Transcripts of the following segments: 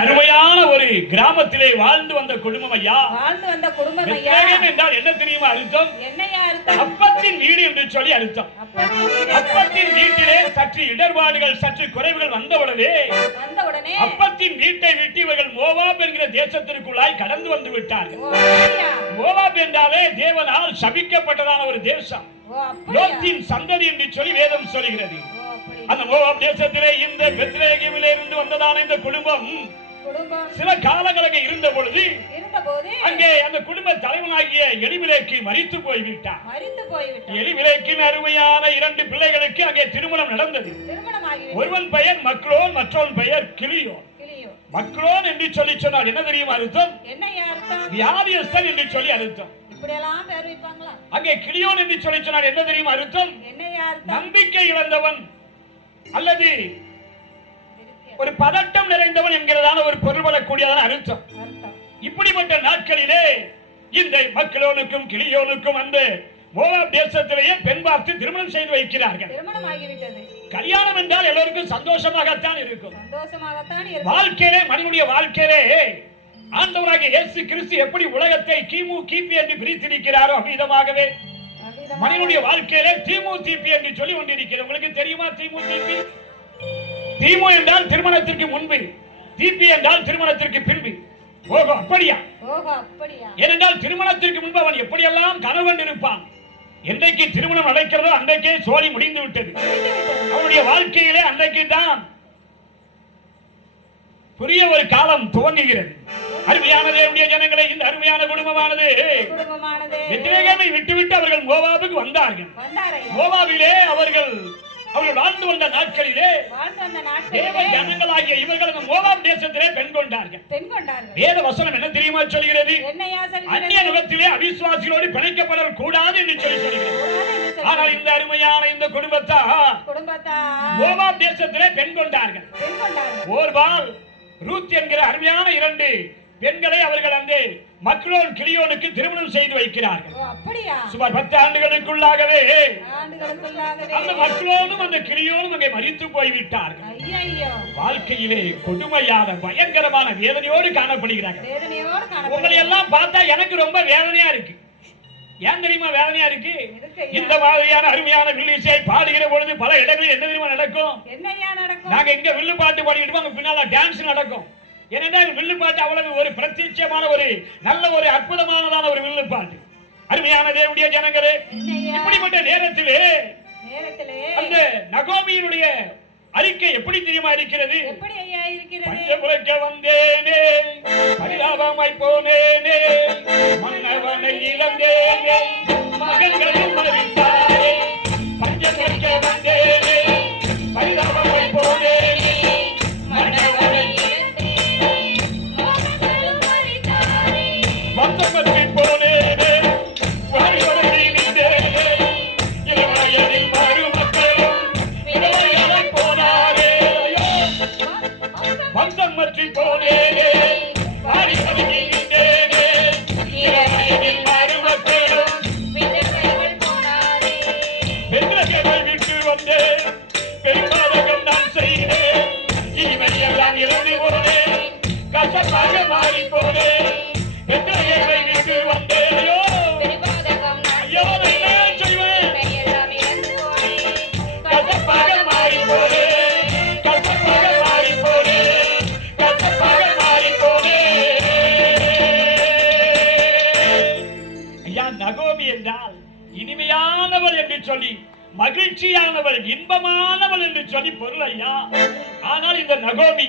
அருமையான ஒரு கிராமத்திலே வாழ்ந்து வந்த குடும்பம் ஐயா. பெத்லகேம் என்றால் என்ன தெரியுமா அர்த்தம்? என்னையா அர்த்தம்? அப்பத்தின் வீடு என்று சொல்லி அர்த்தம். அப்பத்தின் வீட்டிலே சற்று இடர்பாடுகள் சற்று குறைவுகள் வந்தவுடனே அப்பத்தின் வீட்டை விட்டு இவர்கள் மோவாப் என்கிற தேசத்திற்குள்ளாய் கடந்து வந்து விட்டார்கள். மோவாப் என்றாலே தேவனால் சபிக்கப்பட்டதான ஒரு தேசம், லோத்தின் சந்ததி என்று சொல்லி வேதம் சொல்கிறது. அந்த மோவாப் தேசத்திலே இந்த பெத்லகேமிலே இருந்து வந்ததான இந்த குடும்பம் சில காலங்களுக்கு இருந்த பொழுது அங்கே அந்த குடும்ப தலைவனாகிய எலிமெலேக்கு மரித்து போய்விட்டார். எலிமெலேக்கின் அருமையான 2 பிள்ளைகளுக்கு அங்கே திருமணம் நடந்தது. ஒருவன் பெயர் மக்லோன், மற்றொரு பெயர் கிலியோன். மக்லோன் என்று சொல்லி சொன்னால் என்ன தெரியுமா அர்த்தம்? வியாதியஸ்தன் என்று சொல்லி அர்த்தம். அங்கே கிலியோன் என்று சொல்லி சொன்னால் என்ன தெரியுமா அர்த்தம்? நம்பிக்கை இழந்தவன் அல்லது ஒரு பதட்டம் நிறைந்தவன் என்கிறதான ஒரு பொருள்படக்கூடியதான அர்த்தம். இப்படிப்பட்ட நாட்களிலே இந்த மக்லோனுக்கும் கிலியோனுக்கும் அந்த மோவாப் தேசத்திலேயே பெண் பார்த்து திருமணம் செய்து வைக்கிறார்கள். கல்யாணம் என்றால் எல்லோருக்கும் சந்தோஷமாகத்தான் இருக்கும். வாழ்க்கையிலே மனிதனுடைய வாழ்க்கையிலே ஆண்டவராகிய இயேசு கிறிஸ்து எப்படி உலகத்தை கிமு கிபி என்று பிரித்திருக்கிறாரோ அவ்விதமாகவே மனிதனுடைய வாழ்க்கையிலே தீமு தீபி என்று சொல்லி கொண்டிருக்கிறது. உங்களுக்கு தெரியுமா தீமு தீபி? தீமு என்றால் திருமணத்திற்கு முன்பு, தீபி என்றால் திருமணத்திற்கு பின்பு. ஓகோ அப்படியா? ஏனென்றால் திருமணத்திற்கு முன்பு அவன் எப்படியெல்லாம் கனவு கண்டிருப்பான். என்றைக்கு திருமணம் நடக்கிறதோ அன்றைக்கே சோழி முடிந்து விட்டது. அவனுடைய வாழ்க்கையிலே அன்றைக்கு தான் புதிய ஒரு காலம் துவங்குகிறது. அருமையான தேவனுடைய ஜனங்களே, இந்த அருமையான குடும்பமானது பெத்லகேமை விட்டுவிட்டு அவர்கள் மோவாபுக்கு வந்தார்கள். மோவாபிலே அவர்கள் வாழ்ந்து வந்த நாட்களிலே தேவ ஜனங்களாகிய இவர்கள் அந்த மோவாப் தேசத்திலே பெண் கொண்டார்கள். வேத வசனம் என்ன தெரியுமா சொல்கிறது? அந்நிய நுகத்திலே அவிசுவாசிகளோடு பிணைக்கப்பட கூடாது என்று சொல்லி சொல்கிறது. ஆனால் இந்த அருமையான இந்த குடும்பத்தார் மோவாப் தேசத்திலே பெண் கொண்டார்கள். ஓர்பால் ரூத் என்கிற அருமையான 2 பெண்களை அவர்கள் அங்கே மக்லோன் கிலியோனுக்கு திருமணம் செய்து வைக்கிறார்கள். சுமார் 10 ஆண்டுகளுக்குள்ளாகவே அந்த மக்லோனும் அந்த கிலியோனும் அங்கே மரித்து போய்விட்டார்கள். வாழ்க்கையிலே கொடுமையான பயங்கரமான வேதனையோடு காணப்படுகிறார்கள். உங்களை எல்லாம் பார்த்தா எனக்கு ரொம்ப வேதனையா இருக்கு. ஏன் தெரியுமா வேதனையா இருக்கு? இந்த மாதிரியான அருமையான வில்லிசை பாடுகிற பொழுது பல இடங்களில் என்ன தெரியுமா நடக்கும்? நாங்க இங்க வில்லு பாட்டு பாடிக்கிட்டு அங்க பின்னால டான்ஸ் நடக்கும். ஏனென்றால் வில்லு பாட்டு அவ்வளவு ஒரு பிரத்யட்சமான ஒரு நல்ல ஒரு அற்புதமானதான ஒரு வில்லு பாட்டு. அருமையான தேவனுடைய ஜனங்களே, இப்படிப்பட்ட நேரத்திலே அந்த நகோமியினுடைய அறிக்கை எப்படி தெரியுமா இருக்கிறது? பஞ்சமுளைக்க வந்தேனே, பரிதாபமாய் போனேனே, மன்னவனை இழந்தேனே, மகன்களும் மரித்தாரே. பஞ்சமுளைக்க வந்தேனே, பரிதாபமாய் போனேனே, மன்னவனை வந்தமற்றி போனேனே, வாரிவரை நின்றேனே, இளவயதில் மருமக்களும் இளவயலை போனாரே. வந்தமற்றி போனேனே, வாரிவரை நின்றேனே, இளவயதில் மருமக்களும் பெத்லகேமை விட்டு வந்தேன், பெரும்பாலகம் நான் செய்தேன், இவையெல்லாம் இறந்து போனேன், கசப்பாக மாறி போனேன். பெத்லகேமை விட்டு வந்தேன், ஐயோ நான் செய்வேன், கசப்பாக மாறி போனேன், கசப்பாக மாறி போனேன், கசப்பாக மாறி போனேன். ஐயா, நகோமி என்றால் இனிமையானவள் என்று சொல்லி, மகிழ்ச்சியானவள், இன்பமானவள் என்று சொல்லி பொருள் ஐயா. ஆனால் இந்த நகோமி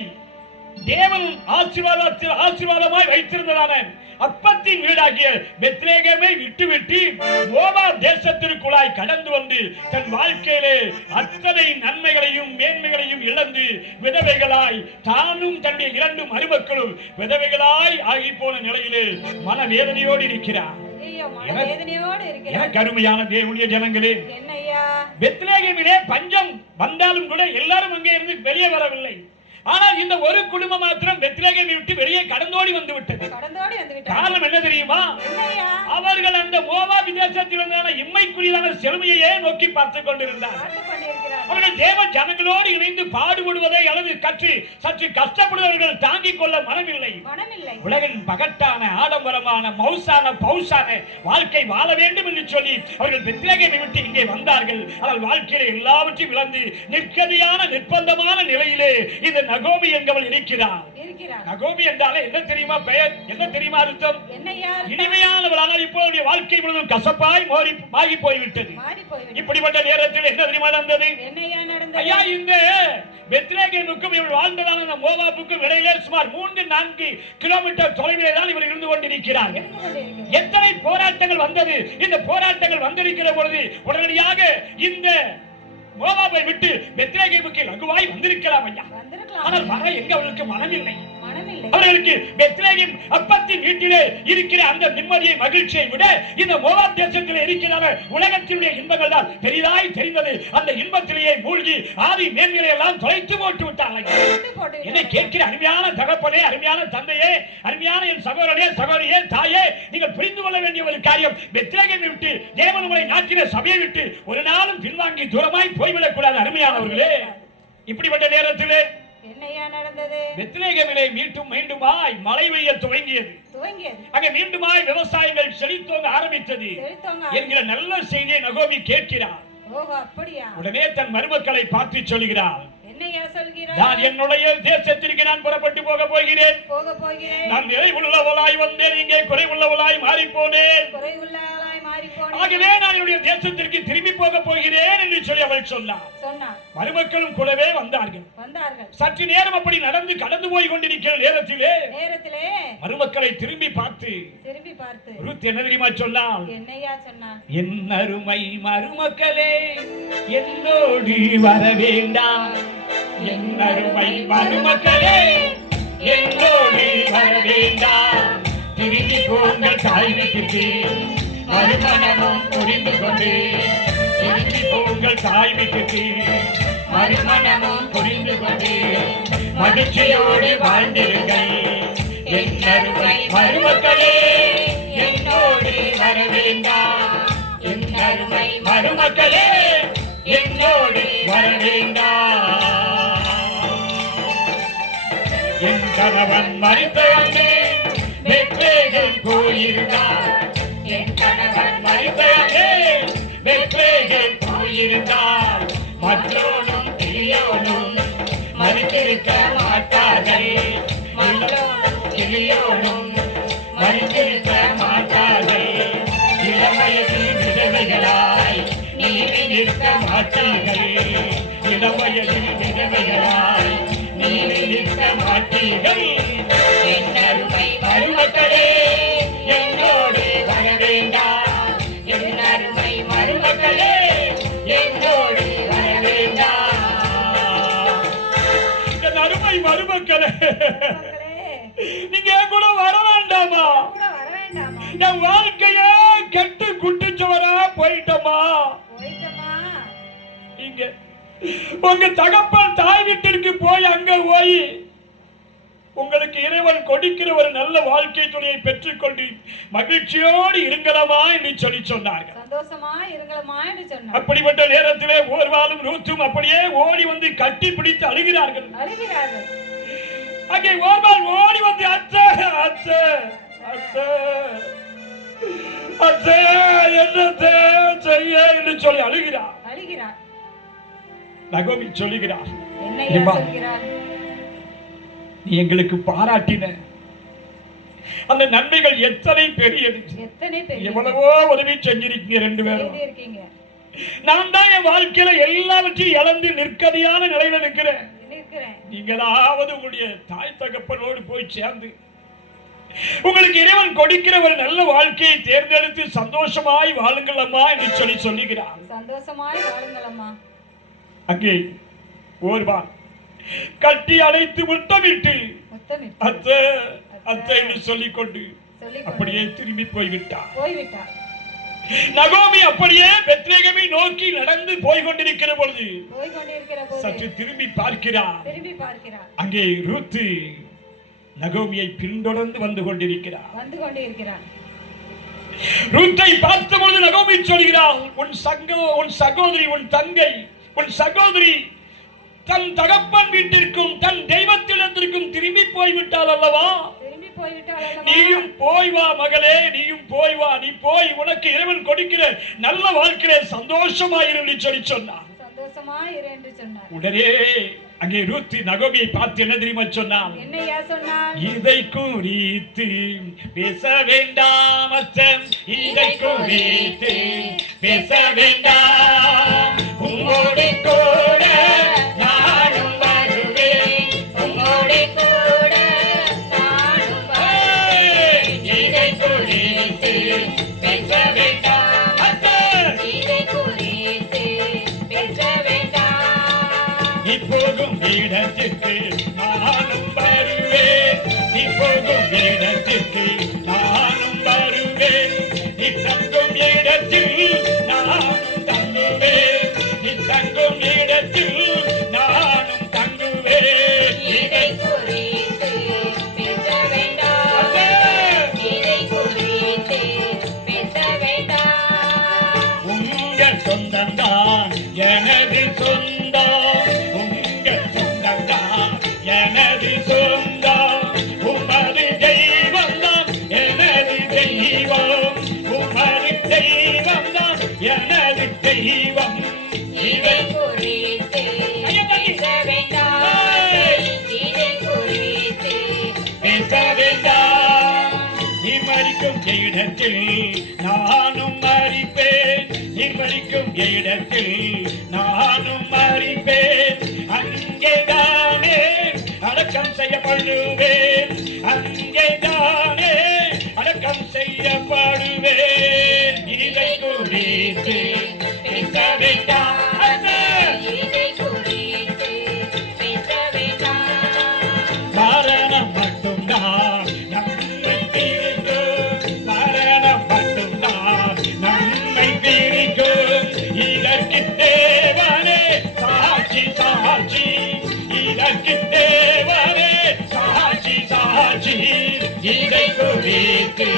தேவன் ஆசீர்வாதமாய் வைத்திருந்ததான அப்பத்தின் வீடாகிய பெத்லகேமை விட்டுவிட்டு மோவாப் தேசத்திற்குள்ளாய் கடந்து வந்து தன் வாழ்க்கையிலே அத்தனை நன்மைகளையும் மேன்மைகளையும் இழந்து விதவைகளாய் தானும் தன்னுடைய 2 மருமக்களும் விதவைகளாய் ஆகி போன நிலையிலே மனவேதனையோடு இருக்கிறார். எனக்கு அருமையான தேவனுடைய ஜனங்களே, பெத்லகேமிலே பஞ்சம் வந்தாலும் கூட எல்லாரும் அங்கே இருந்து வெளியே வரவில்லை. ஆனால் இந்த ஒரு குடும்பம் மாத்திரம் பெத்லகேமை விட்டு வெளியே கடந்தோடி வந்து விட்டது. காரணம் என்ன தெரியுமா? அவர்கள் அந்த மோவாப் தேசத்திலிருந்தான இம்மைக்குரியதான செழுமையையே நோக்கி பார்த்துக் கொண்டிருந்தார். அவர்கள் தேவ ஜனங்களோடு இணைந்து பாடுபடுவதை அல்லது சற்று கஷ்டப்படுவர்கள் தாங்கிக் கொள்ள மனமில்லை. உலகின் பகட்டான ஆடம்பரமான மௌசான பௌசான வாழ்க்கை வாழ வேண்டும் என்று சொல்லி அவர்கள் பெத்லகேமை விட்டு இங்கே வந்தார்கள். ஆனால் வாழ்க்கையில எல்லாவற்றையும் இழந்து நிற்கதியான நிர்பந்தமான நிலையிலே இந்த நகோமி என்பவள் இருக்கிறார். நகோமி என்றாலே என்ன தெரியுமா பெயர்? என்ன தெரியுமா அர்த்தம்? இனிமையானவள். ஆனால் இப்போது வாழ்க்கை முழுவதும் கசப்பாய் மாறி போய்விட்டது. இப்படிப்பட்ட நேரத்தில் என்ன தெரியுமா நடந்தது? ஐயா, இந்த பெத்லகேமுக்கும் இவள் வாழ்ந்ததான மோவாபுக்கும் இடையிலே சுமார் 3-4 கிலோமீட்டர் தொலைவிலே தான் இவர் இருந்து கொண்டிருக்கிறார்கள். எத்தனை போராட்டங்கள் வந்தது. இந்த போராட்டங்கள் வந்திருக்கிற பொழுது உடனடியாக இந்த மோவாபை விட்டு பெத்லகேமுக்கு லகுவாய் வந்திருக்கலாம் ஐயா. ஆனால் வர எங்க அவர்களுக்கு மனமில்லை. அவர்களுக்கு பெத்லகேம் அப்பத்தின் வீட்டிலே இருக்கிற அந்த நிம்மதியை மகிழ்ச்சியை விட இந்த மோவாப் தேசத்திலே இருக்கிற உலகத்தினுடைய இன்பங்கள் தான் பெரிதாய் தெரிந்தது. அந்த இன்பத்திலேயே மூழ்கி ஆதி மேன்மைகளை எல்லாம் தொலைத்து போட்டு விட்டார்கள். என்னை கேட்கிற அருமையான தகப்பனே, அருமையான தந்தையே, அருமையான என் சகோதரனே, சகோதரியே, தாயே, நீங்கள் புரிந்து கொள்ள வேண்டிய ஒரு காரியம், பெத்லகேமை விட்டு தேவன் உங்களை நாட்டின சபையை விட்டு ஒரு நாளும் பின்வாங்கி தூரமாய் போய்விடக் கூடாது. அருமையானவர்களே, இப்படிப்பட்ட நேரத்திலே பெத்லகேமிலே மீண்டுமாய் மழை பெய்ய துவங்கியது. அங்கே மீண்டுமாய் விவசாயங்கள் செழித்தோங்க ஆரம்பித்தது என்கிற நல்ல செய்தியை நகோமி கேட்கிறார். உடனே தன் மருமக்களை பார்த்து சொல்கிறார், நான் என்னுடைய தேசத்திற்கு நான் புறப்பட்டு போக போகிறேன். நான் நிறைவுள்ளவளாய் வந்தேன், இங்கே குறைவுள்ளவளாய் மாறி போனேன். ஆகவே நான் என்னுடைய தேசத்திற்கு திரும்பி போக போகிறேன் என்று சொல்லி அவள் சொன்னார். மருமக்களும் கூடவே வந்தார்கள். சற்று நேரம் அப்படி நடந்து கடந்து போய் கொண்டிருக்கிற நேரத்திலே மருமக்களை திரும்பி பார்த்து ரூத் என்ன தெரியுமா சொன்னாள்? என் அருமை மருமக்களே, என்னோடு வர வேண்டாம். என் அருமை மருமக்களே, என்னோடு வர வேண்டாம். திரும்பி போங்கள் தாய் வீட்டுக்கு, மறுமணமும் புரிந்து கொண்டு திரும்பி போங்கள் தாய் வீட்டுக்கு, மறுமணமும் புரிந்து கொண்டு மகிழ்ச்சியோடு வாழ்ந்திருங்கள். என் அருமை மருமக்களே, என்னோடு வர வேண்டாம். என் அருமை மருமக்களே, என்னோடு வர வேண்டாம். என் கணவன் மரித்தவனே பெத்லகேம் போயிருந்தார். என் கணவன் மரித்தவனே பெத்லகேம் போயிருந்தார். மற்றோனும் கிளியோனும் மரித்திருக்க மாட்டார்கள். மற்றோனும் கிளியோனும் மரித்திருக்க மாட்டார்கள். இளவயதில் விதவைகளாய் நீர் நிற்க மாட்டீர்கள். இளவயதில் விதவைகளாய் நீர் நிற்க மாட்டீர்கள். என் அருமை மருமக்களே, என்னோடு வர வேண்டாம். என் அருமை மருமக்களே, என்னோடு வர வேண்டாம். என் அருமை மருமக்களே, நீங்க கூட வர வேண்டாமா? என் வாழ்க்கைய கெட்டு குட்டிச்சவரா போயிட்டோமா? இங்க உங்க தகப்பன் தாய் வீட்டிற்கு போய் அங்க போய் உங்களுக்கு இறைவன் கொடுக்கிற ஒரு நல்ல வாழ்க்கை துணையை பெற்றுக்கொண்டு மகிழ்ச்சியோடு இருங்கலாமா என்று சொல்லி சொன்னார்கள். அப்படிப்பட்ட நேரத்திலே ஓர்வாலும் ரூத்தும் அப்படியே ஓடி வந்து கட்டி பிடித்து அழுகிறார்கள். அங்கே ஓர்வால் ஓடி வந்து அச்சே அச்சே அச்சே அச்சே என்னத்தை செய்ய என்று சொல்லி அழுகிறார். நகோமி சொல்லுகிறார், நீ எங்களுக்கு பாராட்டின அந்த நன்மைகள் எத்தனை பெரியது. எவ்வளவோ உதவி செஞ்சிருக்கீங்க ரெண்டு பேரும். நான் தான் என் வாழ்க்கையில எல்லாவற்றையும் இழந்து நிற்கதியான நிலையில நிற்கிறேன். நீங்களாவது உங்களுடைய தாய் தகப்பனோடு போய் சேர்ந்து உங்களுக்கு இறைவன் கொடுக்கிற ஒரு நல்ல வாழ்க்கையை தேர்ந்தெடுத்து சந்தோஷமாய் வாழுங்கள் அம்மா என்று சொல்லி சொல்லுகிறார். சந்தோஷமாய் வாழுங்கள் அம்மா. அங்கே ஒருவான் கட்டி அணைத்து முத்தமிட்டு அத்தை அத்தை என்று சொல்லிக்கொண்டு அப்படியே திரும்பி போய்விட்டார். நகோமி அப்படியே பெத்லகேமை நோக்கி நடந்து போய் கொண்டிருக்கிற பொழுது சற்று திரும்பி பார்க்கிறார். அங்கே ரூத்து நகோமியை பின்தொடர்ந்து வந்து கொண்டிருக்கிறார். ரூத்தை பார்த்தபொழுது நகோமி சொல்கிறாள், உன் சகோதரி, உன் தங்கை, உன் சகோதரி தன் தகப்பன் வீட்டிற்கும் தன் தெய்வத்திடத்திற்கும் திரும்பி போய்விட்டாள் அல்லவா? நீயும் போய் வா மகளே, நீயும் போய் வா. நீ போய் உனக்கு இறைவன் கொடுக்கிற நல்ல வாழ்க்கையில சந்தோஷமாயிரு சொல்லி சொன்னார். உடனே அங்கே ரூத் நகோமியை பார்த்து என்ன தெரியுமா சொன்னான்? என்னையா சொன்னான்? இதை குறித்து பேச வேண்டாம் அச்சம், இதை குறித்து பேச வேண்டாம். உங்களோடு கூட நானும் வருவேன், உங்களோடு கூட நானும் வருவேன். இதை குறித்து பேச வேண்டாம் அச்சம், இதை குறித்து பேச வேண்டாம். நீ போகும் இடத்திற்கு நானும் வருவேன், நீ போகும் இடத்திற்கு நானும் வருவேன். நீ தங்கும் இடத்தில் நானும் தங்குவேன், நீ தங்கும் இடத்தில் நானும் தங்குவேன். இதை குறித்து பேச வேண்டாம், இதை குறித்து பேச வேண்டாம். உங்கள் சொந்தம்தான் எனது சொந்தம், உங்கள் சொந்தம்தான் எனது சொந்தம். உமது தெய்வம்தான் எனது தெய்வம், உமது தெய்வம்தான் எனது தெய்வம். இதை குறித்து பேச வேண்டாம், இதை குறித்து பேச வேண்டாம். நீ மரிக்கும் இடத்தில் நானும் மரிப்பேன், நீ மரிக்கும் இடத்தில் நானும் மரிப்பேன். அங்கேதானே அடக்கம் செய்யப்படுவேன், அங்கேதானே அடக்கம் செய்யப்படுவேன். இதை குறித்து பேச வேண்டாம், இதை குறித்து பேச வேண்டாம். மரணம் மட்டும்தான் நம்மை பிரிக்கும், மரணம் மட்டும்தான் நம்மை பிரிக்கும். இதற்கு தேவனே சாட்சி சாட்சி, இதற்கு தேவனே சாட்சி சாட்சி. இதை குறித்து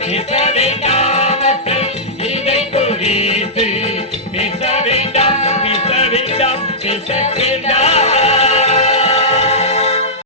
பேச வேண்டாம், இதை குறித்து பேச வேண்டாம், பேச வேண்டாம், பேச வேண்டாம்.